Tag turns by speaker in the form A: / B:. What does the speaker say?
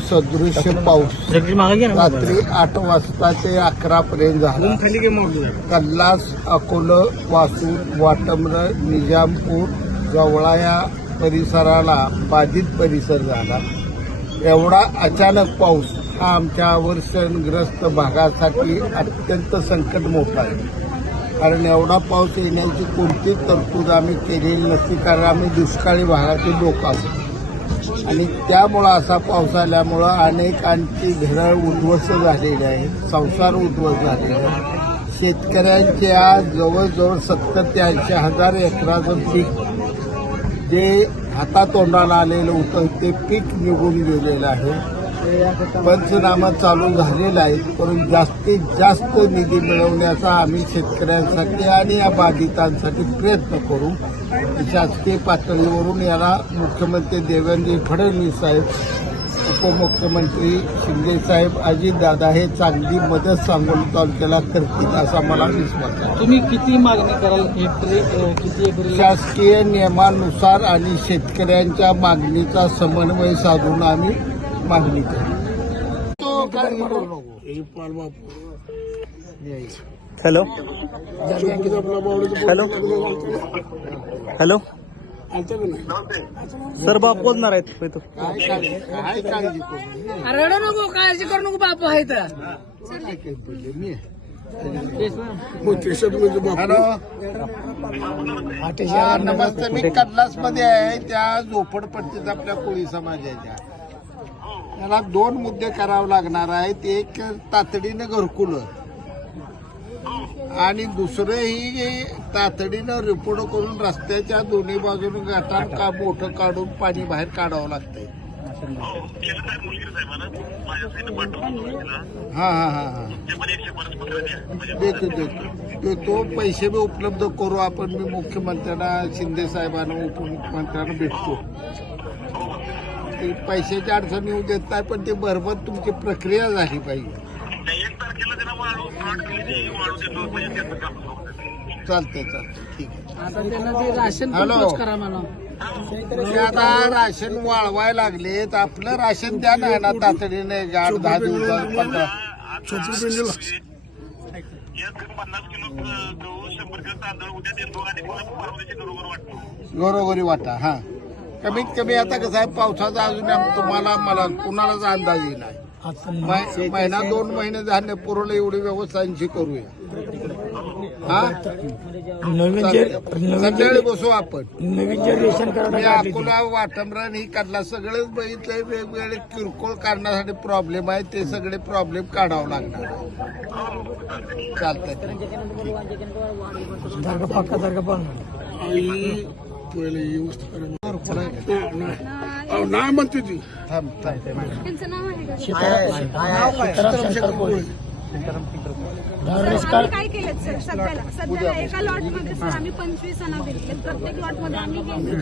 A: सदृश्य पाऊस. रात्री आठ वाजता ते अकरा पर्यंत झाला. कल्लास अकोलं वासूर वाटमर निजामपूर जवळा या परिसराला बाधित परिसर झाला. एवढा अचानक पाऊस हा आमच्या वर्षणग्रस्त भागासाठी अत्यंत संकट मोठा आहे. कारण एवढा पाऊस येण्याची कोणतीच तरतूद आम्ही केलेली नसती कारण आम्ही दुष्काळी भागातील लोक आहोत. आणि त्यामुळं असा पाऊस आल्यामुळं अनेकांची घरं उद्ध्वस्त झालेली आहेत संसार उद्ध्वस्त झालेले आहेत शेतकऱ्यांच्या जवळजवळ सत्तर ते ऐंशी हजार एकराचं पीक जे हातातोंडाला आलेलं होतं ते पीक निघून गेलेलं आहे. पंचनामा चालू झालेला आहे परंतु जास्तीत जास्त निधी मिळवण्याचा आम्ही शेतकऱ्यांसाठी आणि या बाधितांसाठी प्रयत्न करू. शासकीय पातळीवरून याला मुख्यमंत्री देवेंद्र फडणवीस साहेब उपमुख्यमंत्री शिंदे साहेब अजितदादा हे चांगली मदत सांगोली तालुक्याला करतील असा मला विश्वास आहे.
B: तुम्ही किती मागणी कराल? किती एकरी
A: शासकीय नियमानुसार आणि शेतकऱ्यांच्या मागणीचा समन्वय साधून आम्ही मागणी करू.
C: हॅलो? हॅलो? हॅलो? सर बाप बोलणार आहेत
B: रडू नको काळजी करू नको बापू आहे तर
A: नमस्ते मी कल्लासमध्ये आहे. त्या झोपडपट्टीत आपल्या कोळी समाजाच्या. त्याला दोन मुद्दे करावे लागणार आहेत. एक तातडीनं घरकुल. आणि दुसरंही तातडीनं रिपोर्ट करून रस्त्याच्या दोन्ही बाजूने गटार का मोठं काढून पाणी बाहेर काढावं लागतंय. हा हा हा हा. देतो देतो. देतो पैसे बी उपलब्ध करू आपण मी मुख्यमंत्र्यांना शिंदे साहेबांना उपमुख्यमंत्र्यांना भेटतो. ते पैशाची अडचण येऊ देत नाही पण ते बरोबर तुमची प्रक्रिया झाली पाहिजे. चालतंय चालतंय ठीक आहे.
B: आता त्यांना ते राशन पण
A: हॅलो.
B: पोच करा म्हणा.
A: ते आता राशन वाळवाय लागले तर आपलं राशन द्या ना ना तातडीने एक आठ दहा दिवसात पंधरा.
D: पन्नास किलो गहू शंभर किलो तांदूळ उद्या देतो आणि परवाच्या बरोबर वाटतो.
A: घरोघरी वाटा हा. कमीत कमी आता कसं आहे पावसाचा अजून आम- तुम्हाला मला कुणालाच अंदाज येईल मै- महिना दोन महिने धान्य पुरवलं एवढी व्यवस्थांची करूया. हा?
C: नवीन जे
A: संध्याकाळी बसू आपण.
C: नवीन जे रेशन कार्ड
A: मी अकोला वाटमरण ही काढला. सगळेच बघितलंय वेगवेगळे किरकोळ काढण्यासाठी प्रॉब्लेम आहे ते सगळे प्रॉब्लेम काढावं लागणार. चालतंय.
C: सारखं पक्का सारखं पण
A: नाही म्हणते ती. थांब थांब
E: त्यांचं नाव आहे का? आम्ही काय केलं सर? सध्याला सध्याला एका लॉटमध्ये सर आम्ही पंचवीस अना दिले प्रत्येक लॉटमध्ये आम्ही हे-